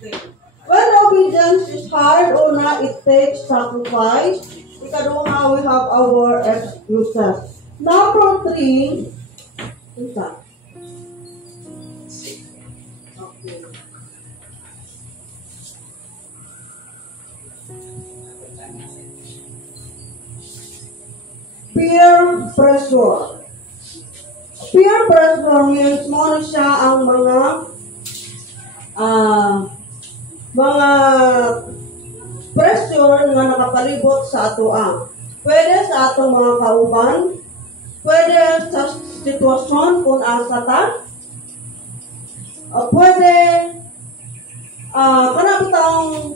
When obedience is hard or not, it takes sacrifice. Ikaduha, we have our excuses. Number 3, isa. Okay. Peer pressure. Peer pressure means mo na siya ang mga pressure nga nakapalibot sa atoa. Pwede sa atong mga kauban, pwede sa sitwasyon kung asa ta, pwede kanang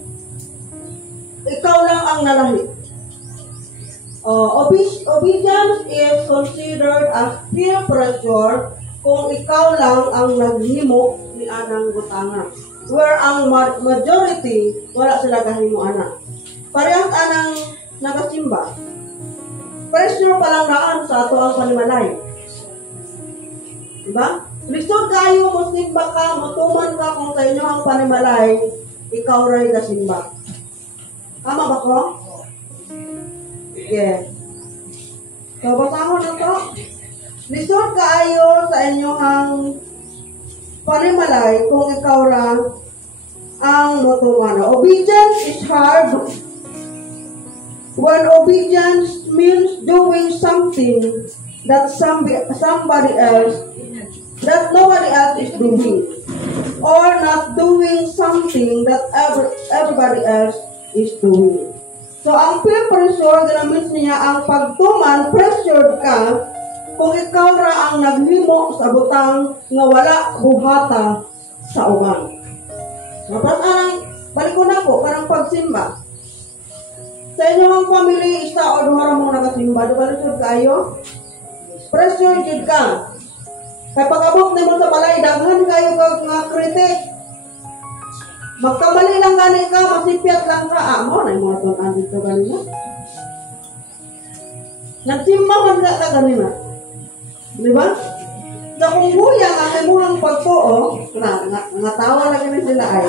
ikaw lang ang nalahi. Obedience is considered as peer pressure kung ikaw lang ang naghimo ni anang butanga. Where ang majority, wala sila kahimo anak. Parehas anang nagasimba. Pressure pa lang naan sa ato ang panimalay. Diba? Lisod kayo, musimba ka, mutuman ka kung sa inyo ang panimalay, ikaw rin nasimba. Tama ba ko? Yes. So, basahon na to. Lisod kaayo sa inyong panimalay kung ikaw ra ang motumana. Obedience is hard when obedience means doing something that somebody else, that nobody else is doing, or not doing something that everybody else is doing. So, ang peer pressure, ginamit niya ang pagtuman, pressured ka, kung ikaw ra ang naghimo sa butang nga wala buhata sa uban. So, balik ko na po, parang pagsimba. Sa inyo ang family, isa o duha mong nakasimba, balisod kayo, pressure jud ka. Kaya pag-abot na mo sa balay, daghan kayo kag nga kritik. Magkamali lang gani ka, masipyat lang ka. Mo na mo aton ang dito ganina. Nagsimbahan ka ganina. Di ba? So kung huyang ang imuhang pagtuo, natawa lang gani sila ay.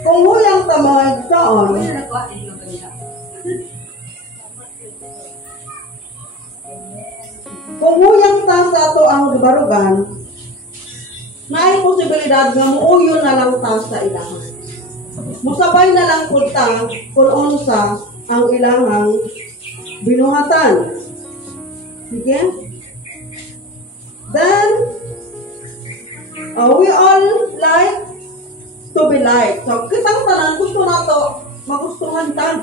Kung huyang ta mo igsoon, kung huyang ta sa ato ang gibarugan, na ay posibilidad nga muuyon na lang ta sa ilang. Musabay na lang po ta kung unsa ang ilangang binuhatan. Sige? Then, we all like to be liked. So, kitang tanan, gusto na to, magustuhan ta,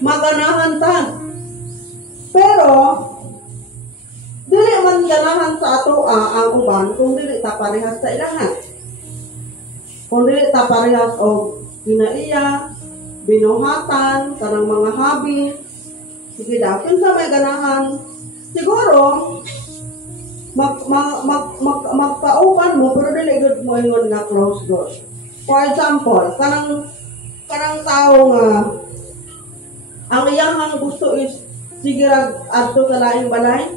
maganahan ta. Pero, dili man ganahan sa ato ang uban kung dili ta parehas sa ilahan. Kung dili ta parehas o kinaiya, binuhatan, kanang mga hobby. Sige daw, kung sa may ganahan, siguro, magpaupan mo, pero dili good mo ingon nga close door. For example, kanang tao nga, ang iyang gusto is, sige adto sa laing balay,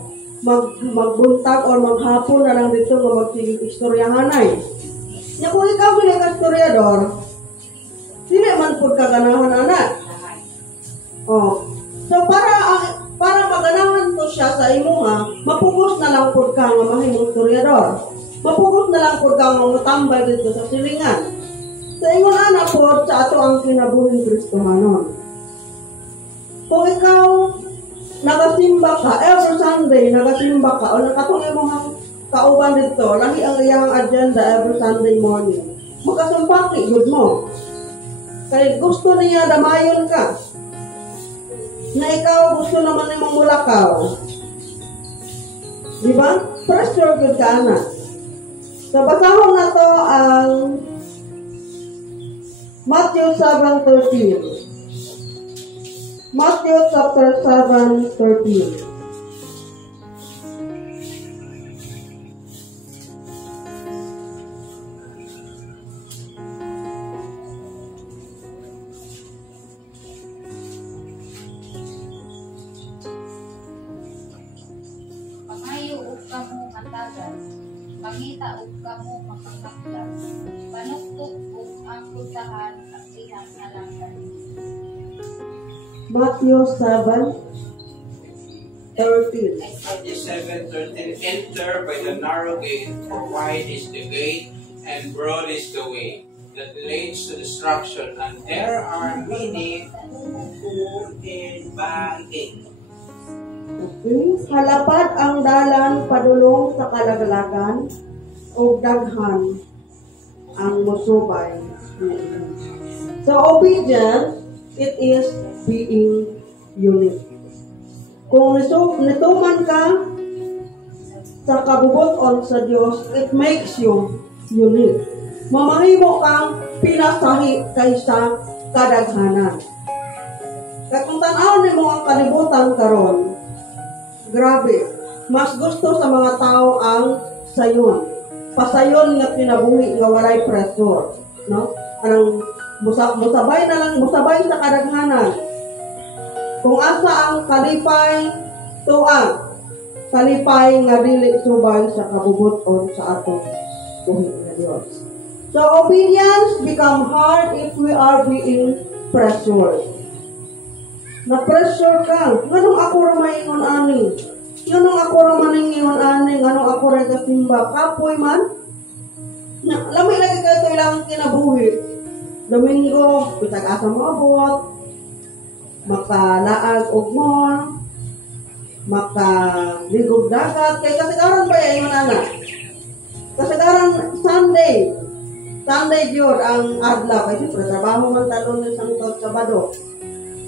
magbuntag o maghapon na lang dito nga magsigig istoryahanay. Nya kung ikaw bilang istoryador, sili man pud kaganahan anak. Oh. So para maganahan to siya sa imo nga, mapugos na lang pud ka nga mahimong istoryador. Mapugos na lang pud ka nga mutambay dito sa silingan. Sa ingon ana pud sa ato ang kinabuhing Kristohanon. Kung ikaw nagasimba ka, every Sunday, nagasimba ka, o nakatungin mo ang kauban dito, lahi ang iyang agenda every Sunday morning. Magkasumpaki, good mo. Kaya gusto niya damayon ka. Na ikaw gusto naman ni mong mulakaw. Diba? Pressure good ka na. So, basahon na to ang Matthew 7:13. Matthew chapter 7:13. Pangayo ug kamo matagas, pangita ug kamo makakaplas, panuktok ug ako usahan ang iyang nalanggan. Matthew 7:13. Matthew 7:13. Enter by the narrow gate, for wide is the gate, and broad is the way that leads to destruction, and there are many who invade it. Okay. Halapad ang dalan padulong sa kalaglagan, o daghan ang musubay. So obedience, it is being unique. Kung nituman ka sa kabubuton sa Diyos, it makes you unique. Mamahimo kang pinasahi kaysa kadaghanan. Kaya kung tanaw ni mo ang kalibutan karon, grabe, mas gusto sa mga tao ang sayon. Pasayon nga kinabuhi nga walay pressure, no? Anong musabay na lang, musabay sa kadaghanan. Kung asa ang kalipay tuang, kalipay nga dili subay sa kabubuton sa atong buhi nga Dios. So obedience become hard if we are being pressured. Na-pressure ka. Nganong ako ra maingon ani? Nganong ako ra maningon ani? Nganong ako ra kasimba? Kapoy man? Lami lagi kayo ito ilang kinabuhi. Domingo, pitag asa mo abot, makalaag og mall, makaligog dagat. Kaya kasagaran ba yung anak? Kasagaran Sunday. Sunday yun ang adlaw. Kasi trabaho man talon ng Santo Sabado.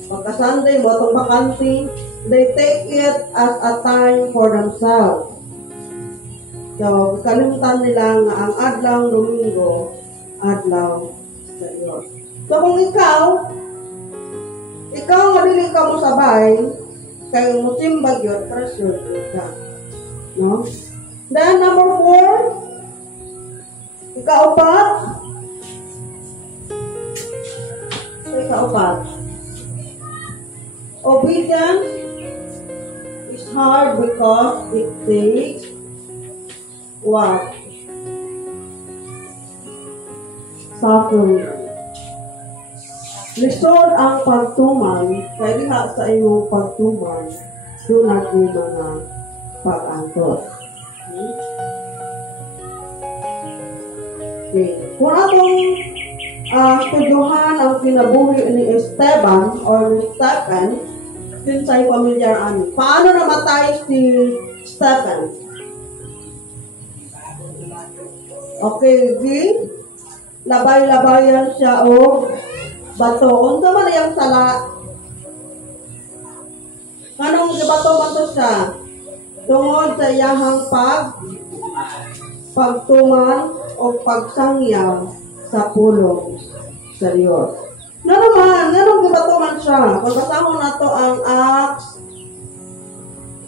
Pagka Sunday, mo itong bakante, they take it as a time for themselves. So, kalimutan nila nga ang adlaw Domingo, adlaw sa Diyos. So, kung ikaw nga dili ka mo sabay, kaya mo simbag yun, pressure ka. No? Then, number 4, ikaupat. Obedience is hard because it takes what? Suffering. Lisod ang pagtuman, kaya diha sa imong pagtuman, sunod yung mga pag-antos. Okay. Kung atong studyuhan ang kinabuhi ni Esteban or ni Stephen, sinsay pamilyar ani. Paano namatay si Stephen? Okay, labay-labayan siya o bato. Unsa man iyang sala? Anong gibato-bato siya? Tungod sa iyahang pagtuman o pagsangyaw sa pulong sa Diyos. Nanong gibatuman siya? Pagbasahon nato ang Acts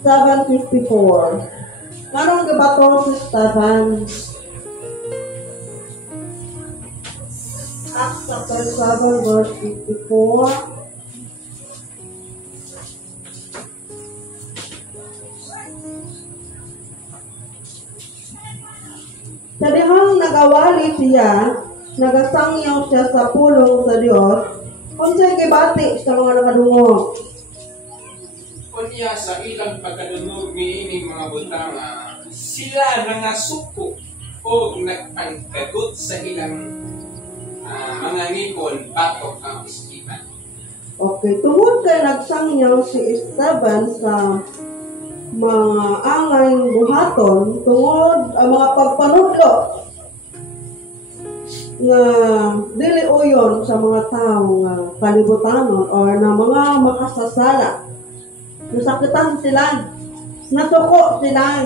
7:54. Nanong gibato si Stephen? Acts chapter 7 verse 54. Sa dihang nagawali siya, nagasangyaw siya sa pulong sa Diyos, unsay gibati sa mga nakadungog. Kunya sa ilang pagkadungog niining mga butang, sila nangasuko o nagpangkagot sa ilang mga ngipon batok ang iskipan. Okay, tungod kay nagsangyaw si Esteban sa mga angay buhaton, tungod ang mga pagpanudlo nga dili uyon sa mga tao nga kalibutanon o na mga makasasala. Nasakitan sila, natuko sila,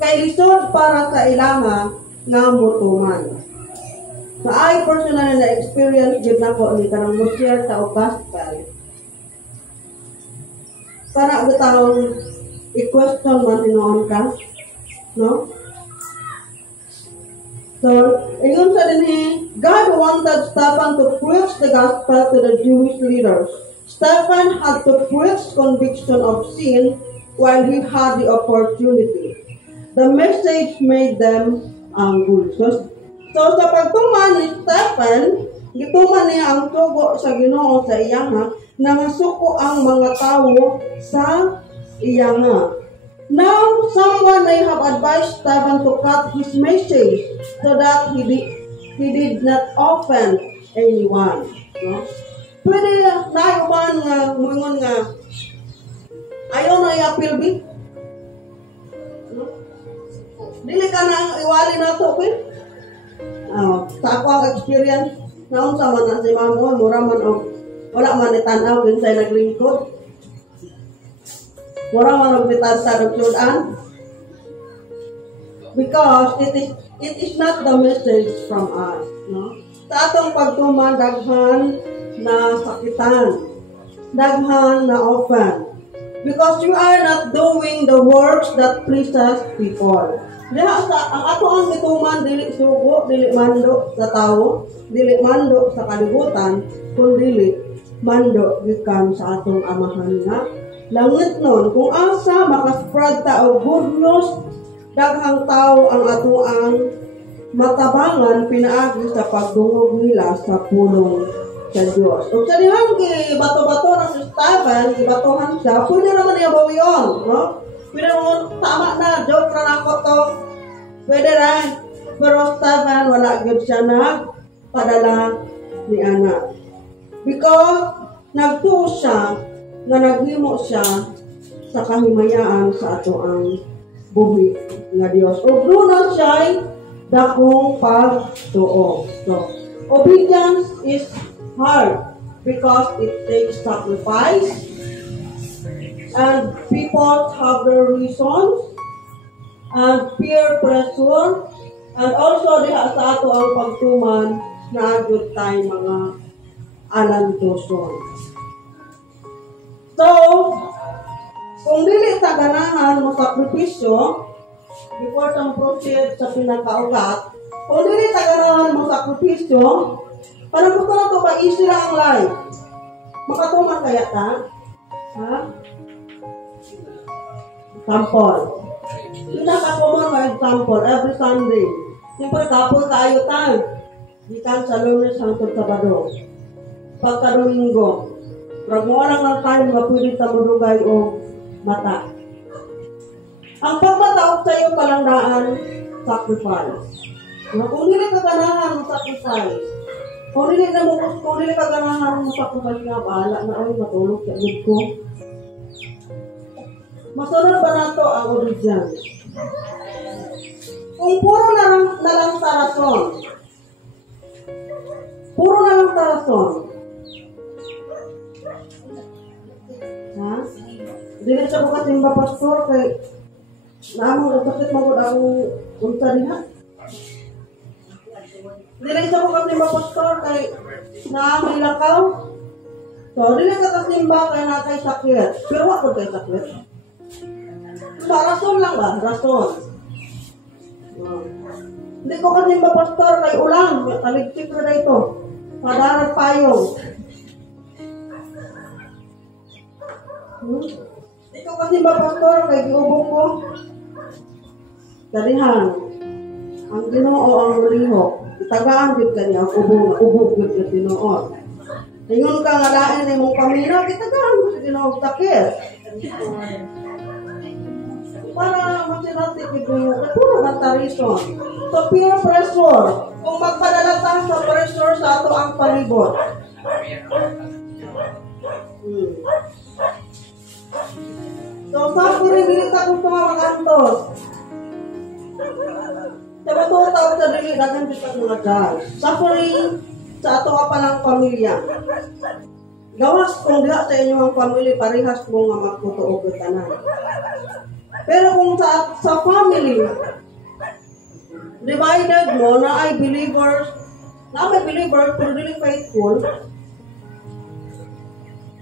kay lisod para sa ilanga nga mutuman. So, I personally na-experience yun ako ni kanang mo-share sa gospel. Para bitaw i-question man tinoon ka, no? So, ayun sa din God wanted Stephen to preach the gospel to the Jewish leaders. Stephen had to preach conviction of sin while he had the opportunity. The message made them angry. So sa pagtuman ni Stephen, Gituman niya ang tugo sa Ginoo sa iyanga, nangasuko ang mga tawo sa iyanga. Now, someone may have advised Stephen to cut his message so that he did not offend anyone. No? Pwede na yuman nga, muingon nga, ayaw na i-appeal, B? No? Dili ka na iwali na ito, B? Sa ako ang experience, naon sa man na si Mamo, mura man o wala man itanaw, ginsay naglingkod. Mura man og bitanta og sudan. Because it is not the message from us, no? Sa atong pagtuman, daghan na sakitan, daghan na offend. Because you are not doing the works that pleases people. Diha sa ang ato ang gituman dili sugo, dili mando sa tawo, dili mando sa kalibutan, kundi mando gikan sa atong amahan nga langit nun. Kung asa makaspread ta og good news, daghang tao ang ato ang matabangan pinaagi sa pagdungog nila sa pulong sa Diyos. Kung sa dihang bato-bato na si Stephen, ibatohan siya, pwede naman niya bawiyon, no? Pwede naman, tama na, joke na ako to. Pwede rin. Pero Stephen, wala agad siya nagpadala ni anak. Because, nagtuo siya, na naghimo siya sa kahimayaan sa ato ang buhi nga Dios. O doon siya dakong pagtuo. So, obedience is hard because it takes sacrifice and people have their reasons and peer pressure and also diha sa ato ang pagtuman na agad tayo mga alantoson. So, kung dili ta ganahan mo sakripisyo, before tang proceed sa pinakaugat, kung dili ta ganahan mo sakripisyo, parang ko na to ba easy lang ang life. Makatuman kaya ta? Ha? Example. Pinaka-common nga example, every Sunday. Siyempre, kapon kaayo tayo. Gikan sa Lunes hangtod Sabado. Pagka-Domingo. Pag mo lang tayo nga pwede sa mudugay o mata. Ang pagmataog sa iyo palandaan, sacrifice. Kung nila kaganahan mo sacrifice, kung nila kaganahan mo sacrifice nga, bahala na ay matulog sa ilog ko. Masunod ba nato ang obedience? Kung puro na lang sa rason, puro na lang sa rason, ha? Dili siya ko kasimba pastor kay naamang sakit magod ang unsa diha. Dili siya ko kasimba pastor kay naamang lakaw. So dili ka kasimba kay nakay sakit. Pero wa ko kay sakit. Sa rason lang ba? Rason. Hindi ko kasimba pastor kay ulang, kaligtik na dito. Padarag payong. Ikaw kasi ba, pastor, kay giubong ko? Kadihan, ang Ginoo ang mulihok, itagaan gud kanya ang ubog gud sa Ginoo. Ingon ka nga lain ni mong pamilya, itagaan mo sa Ginoo takir. Para masinati gid mo, puro nga tarison. So peer pressure, kung magpadala ta sa pressure sa ato ang palibot. So, suffering dili ta kung magantos. Sa bato tawag sa dili dagan kita mga guys. Suffering sa ato ka palang pamilya. Gawas kung diha sa inyong pamilya parehas mo nga magtutuog tanan. Pero kung sa family divided mo na ay believers, na may believers pero dili faithful.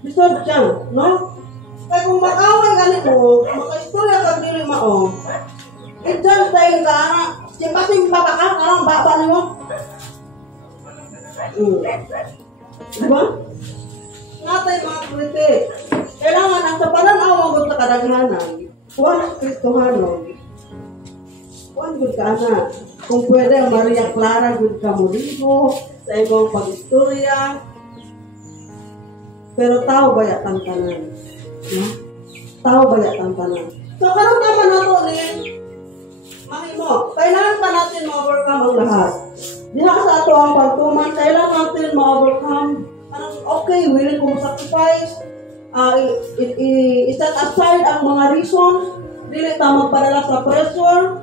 Bisod siya, no? Kaya kung mag-away ganit mo, maka-istorya kag dili mao. I-judge dahil ka, simpa-simpa ka lang baba niyo. Diba? Natay mga kritik. Kailangan ang sa pananaw mo sa kadaghanan. Kuwan Kristohanon. Kuwan gud ka na. Kung pwede, Maria Clara gud ka mo dito. sa imong pag-istorya. Pero tao ba yatang tanan? No? Tao ba yatang tanan? So, karon naman nato ni mahimo. Kailangan pa natin ma-overcome ang lahat. Diha sa ato ang pagtuman, kailangan natin ma-overcome. Parang okay, willing kong sacrifice. I-set aside ang mga reasons. Dili ta magpadala sa pressure.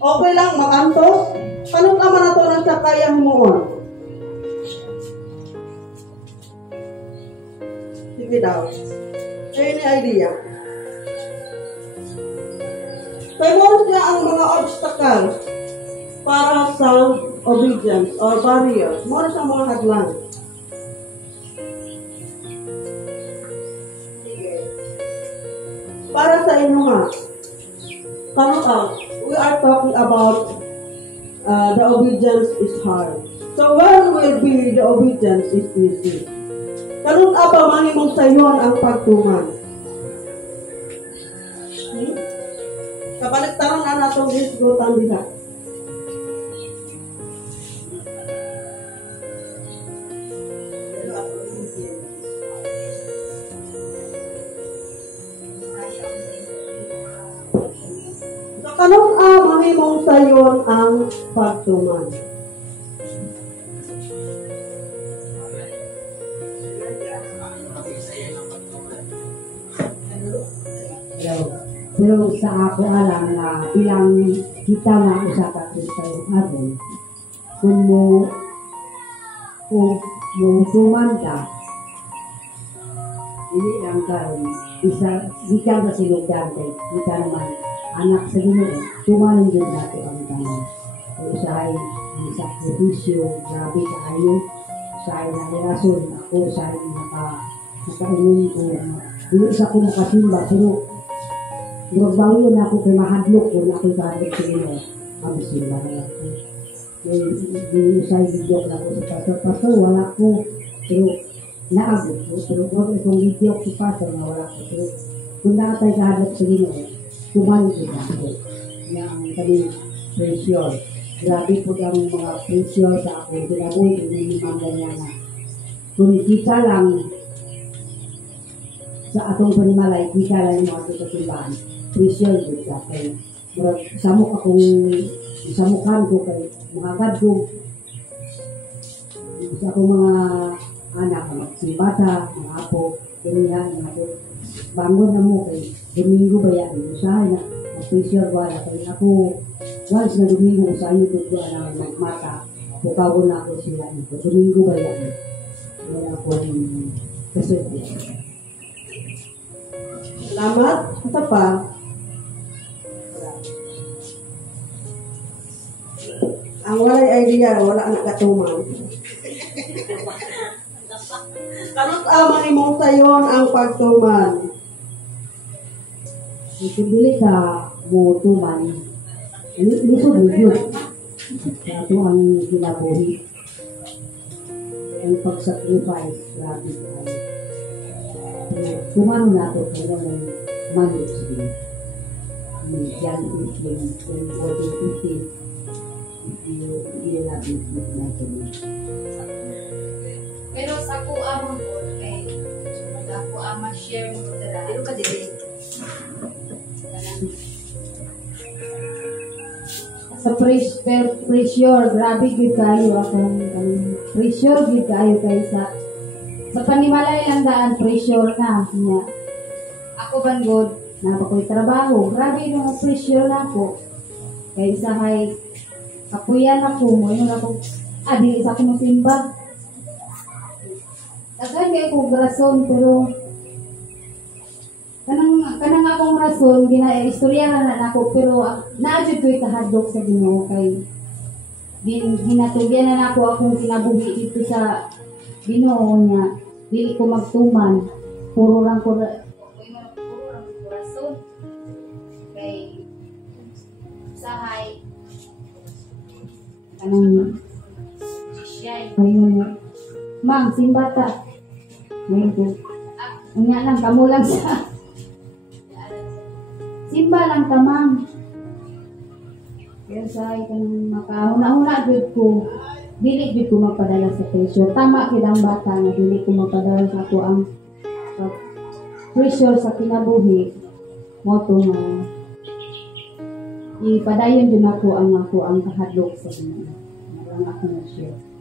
Okay lang, makanto. Kanong ka man nato nang sa kaya himuon. Sige daw. Kaya ni idea. Kaya mo siya ang mga obstacles para sa obedience or barriers. Mo sa mga hadlang. Para sa inyo nga. We are talking about the obedience is hard. So when will be the obedience is easy? Kanong apa mahimong sayon ang pagtuman? Kabaliktaran na natong isgutan diha. Kanong mahimong sayon ang pagtuman? Pero sa ako alam na bilang kita na usa ka Kristiyan aton, kung mo tuman ka, hindi lang karon isa gikan sa silugdan kay kita naman anak sa Ginoo, tumanan din nato ang tanan. Usahay ang sakripisyo, grabe kaayo, usahay na nirason ako, usahay nakainom ko, hindi sa ko makasimba, pero magbawi na ako kay mahadlok ko na ako'y kahadlok sa Ginoo, ang simba na ako. Usahay video na ako sa pastor, wala ko, pero naabot ko, pero kung itong video ko sa pastor na wala ko, pero kung nakatay kahadlok sa Ginoo, tumanin ko ako na ang kami pressure. Grabe po ang mga pressure sa ako. Tinaboy ko ng mga ganyan na. Kung kita lang sa atong panimalay, kita lang yung mga kasimbahan. Pressure ko sa akin. Samukan ko kay mga kadko. Sa akong mga anak, mga simbata, mga apo, ganyan, mga apo. Bangon na mo kay Domingo ba yan? Usahay na pressure wala. Kaya ako, once na Domingo sa iyo ko na magmata, pukawon na ako sila nito. Domingo ba yan? Wala ko kasi. Salamat. Ito pa. Ang walay idea, wala ang katuman. Kanot mahimong sayon ang pagtuman? Kung dili ka mo tuman, lisod mo yun. Sa ito ang kinabuhi. Ang pag-sacrifice, grabe tayo. Tuman na ito kaya ng manok siya. Yan is yung 14-15. Ilapit na ito. Pero sa ko amang po, kay ako ama share mo dala. Ano ka dili? Sa pressure, grabe gid kayo akong pressure gid kayo kay sa panimalay lang daan pressure na niya. Ako banggod napakoy trabaho, grabe yung pressure na ako. Kay sa hay kapuyan ako mo yun ako di sa ako simba. Daghan kay ko rason pero kanang akong rason gina-istoryahan na ako pero naadyo ko'y kahadlok sa Ginoo kay ginatugyan na ako akong kinabuhi dito sa Ginoo niya dili ko magtuman puro lang ko rason kay sahay kanang siya ayun ma'am simbata ngayon ko nga lang kamo lang sa simba lang tamang. Kaya sa kanang makauna-una gud ko dili gyud ko magpadala sa presyo. Tama gid ang bata nga dili ko magpadala sa ako ang presyo sa kinabuhi mo to nga ipadayon din ako ang kahadlok sa inyo. Ang ako na share.